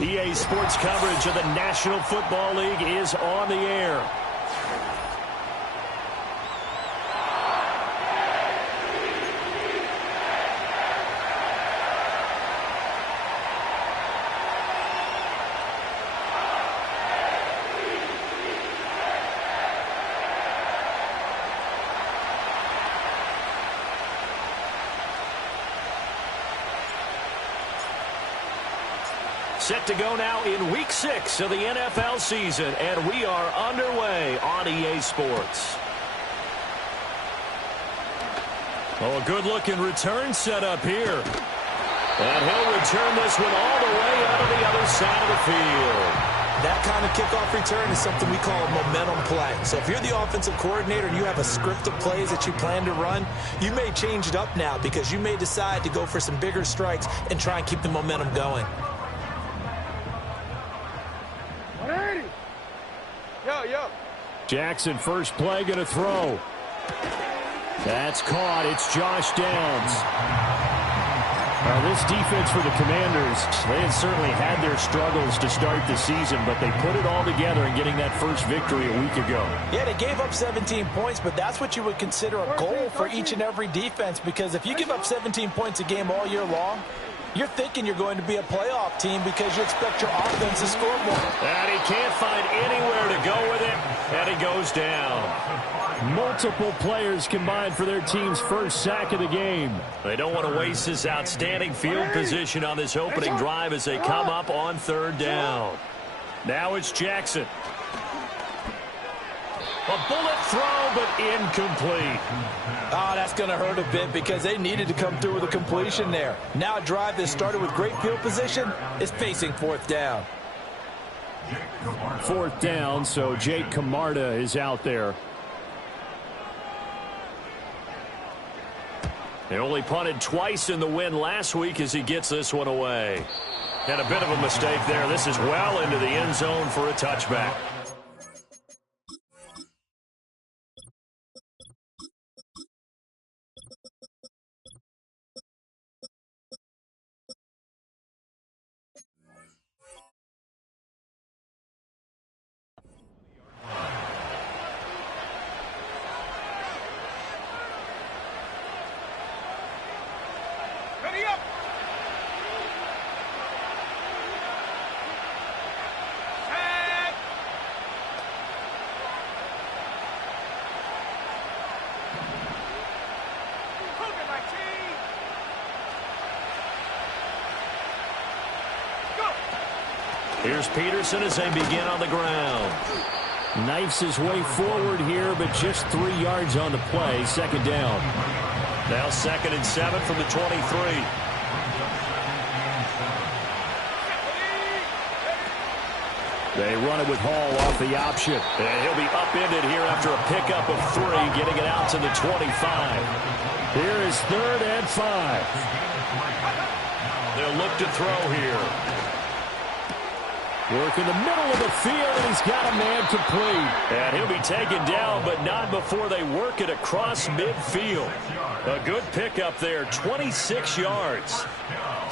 EA Sports coverage of the National Football League is on the air. Set to go now in Week 6 of the NFL season, and we are underway on EA Sports. Oh, a good-looking return set up here. And he'll return this one all the way out of the other side of the field. That kind of kickoff return is something we call a momentum play. So if you're the offensive coordinator and you have a script of plays that you plan to run, you may change it up now because you may decide to go for some bigger strikes and try and keep the momentum going. Jackson, first play, going to throw. That's caught. It's Josh Downs. This defense for the Commanders, they had certainly had their struggles to start the season, but they put it all together in getting that first victory a week ago. Yeah, they gave up 17 points, but that's what you would consider a goal for each and every defense, because if you give up 17 points a game all year long, you're thinking you're going to be a playoff team because you expect your offense to score more. And he can't find anywhere to go with it, and he goes down. Multiple players combined for their team's first sack of the game. They don't want to waste this outstanding field position on this opening drive as they come up on third down. Now it's Jackson. A bullet throw, but incomplete. Oh, that's going to hurt a bit because they needed to come through with a completion there. Now a drive that started with great field position is facing fourth down. Fourth down, so Jake Camarda is out there. They only punted twice in the win last week as he gets this one away. And a bit of a mistake there. This is well into the end zone for a touchback. Here's Peterson as they begin on the ground. Knifes his way forward here, but just 3 yards on the play. Second down. Now 2nd and 7 from the 23. They run it with Hall off the option. And he'll be upended here after a pickup of 3, getting it out to the 25. Here is 3rd and 5. They'll look to throw here. Work in the middle of the field, and he's got a man complete. And he'll be taken down, but not before they work it across midfield. A good pickup there, 26 yards.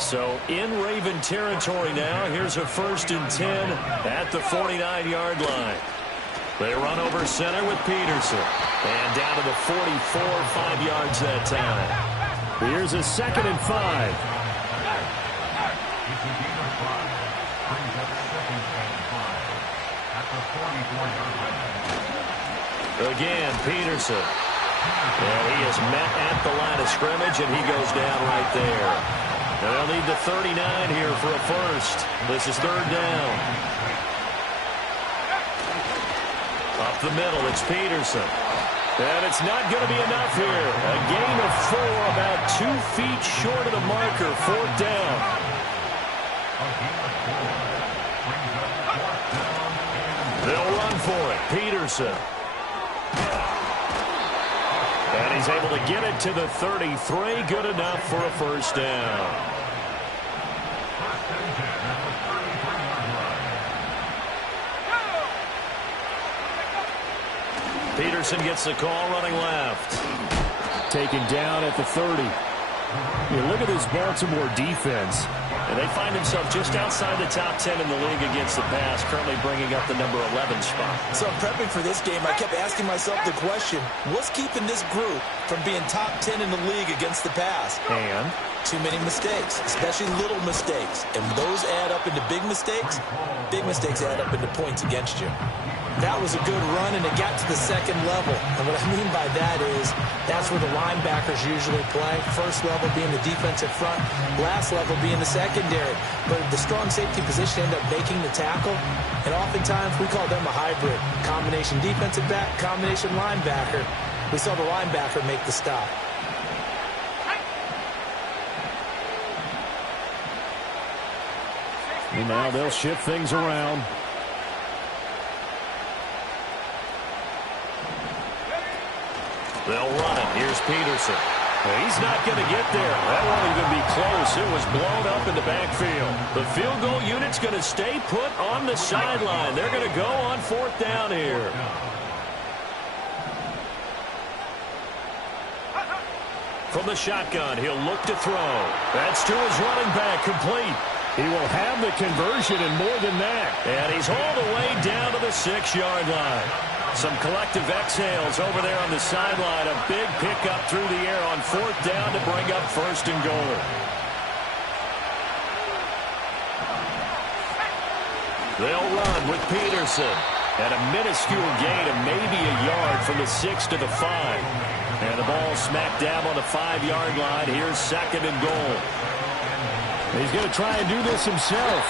So in Raven territory now. Here's a 1st and 10 at the 49-yard line. They run over center with Peterson. And down to the 44, 5 yards that time. Here's a 2nd and 5. Again, Peterson. And he is met at the line of scrimmage, and he goes down right there. And they'll need the 39 here for a first. This is third down. Up the middle, it's Peterson. And it's not going to be enough here. A gain of 4, about 2 feet short of the marker. Fourth down. They'll run for it. Peterson. And he's able to get it to the 33. Good enough for a first down. Peterson gets the call running left. Taken down at the 30. You look at this Baltimore defense. And they find themselves just outside the top 10 in the league against the pass, currently bringing up the number 11 spot. So prepping for this game, I kept asking myself the question, what's keeping this group from being top 10 in the league against the pass? And too many mistakes, especially little mistakes. And those add up into big mistakes. Big mistakes add up into points against you. That was a good run, and it got to the second level. And what I mean by that is that's where the linebackers usually play. First level being the defensive front, last level being the secondary. But the strong safety position end up making the tackle, and oftentimes we call them a hybrid. Combination defensive back, combination linebacker. We saw the linebacker make the stop. And now they'll shift things around. They'll run it. Here's Peterson. He's not going to get there. That won't even be close. It was blown up in the backfield. The field goal unit's going to stay put on the sideline. They're going to go on fourth down here. From the shotgun, he'll look to throw. That's to his running back, complete. He will have the conversion and more than that. And he's hauled away down to the 6-yard line. Some collective exhales over there on the sideline. A big pickup through the air on fourth down to bring up first and goal. They'll run with Peterson. At a minuscule gain of maybe a yard from the 6 to the 5. And the ball smack dab on the 5-yard line. Here's second and goal. He's going to try and do this himself.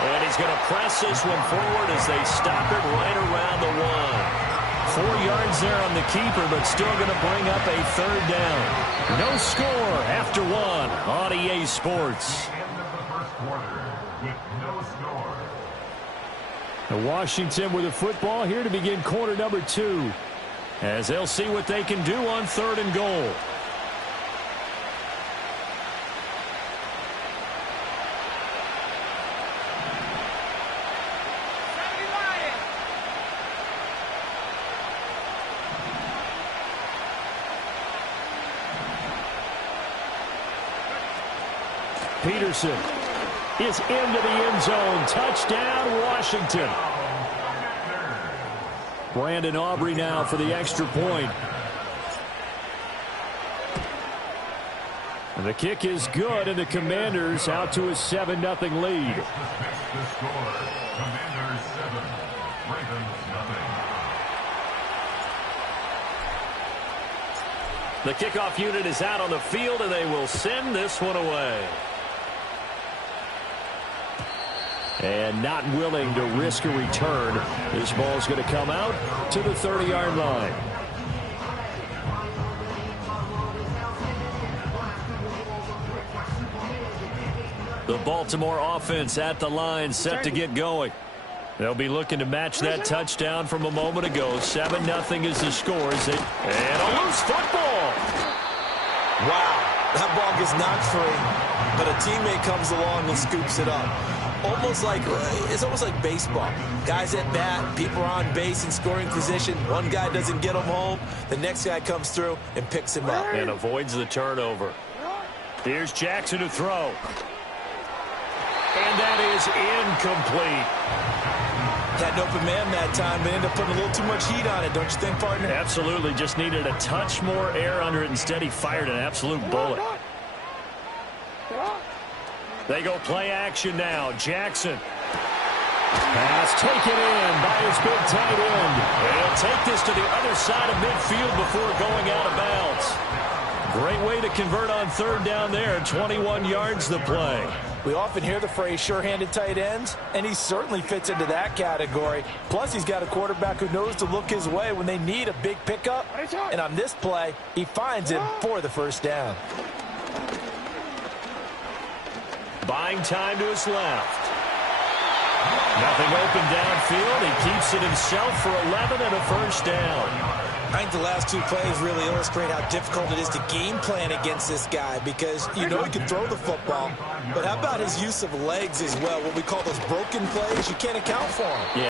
And he's going to press this one forward as they stop it right around the 1. 4 yards there on the keeper, but still going to bring up a third down. No score after 1 on EA Sports. Washington with the football here to begin quarter number 2. As they'll see what they can do on third and goal. Peterson is into the end zone. Touchdown, Washington. Brandon Aubrey now for the extra point. And the kick is good, and the Commanders out to a 7-0 lead. The kickoff unit is out on the field, and they will send this one away. And not willing to risk a return. This ball's going to come out to the 30-yard line. The Baltimore offense at the line, set to get going. They'll be looking to match that touchdown from a moment ago. 7-0 is the score. And a loose football. Wow, that ball gets knocked free, but a teammate comes along and scoops it up. It's almost like baseball. Guys at bat, people are on base in scoring position. One guy doesn't get him home. The next guy comes through and picks him up. And avoids the turnover. Here's Jackson to throw. And that is incomplete. Had an open man that time, but ended up putting a little too much heat on it, don't you think, partner? Absolutely. Just needed a touch more air under it. Instead, he fired an absolute bullet. They go play action now. Jackson. Pass taken in by his big tight end. They'll take this to the other side of midfield before going out of bounds. Great way to convert on third down there. 21 yards the play. We often hear the phrase sure-handed tight ends, and he certainly fits into that category. Plus, he's got a quarterback who knows to look his way when they need a big pickup. And on this play, he finds him for the first down. Buying time to his left. Nothing open downfield. He keeps it himself for 11 and a first down. I think the last two plays really illustrate how difficult it is to game plan against this guy because you know he can throw the football, but how about his use of legs as well? What we call those broken plays, you can't account for him. Yeah.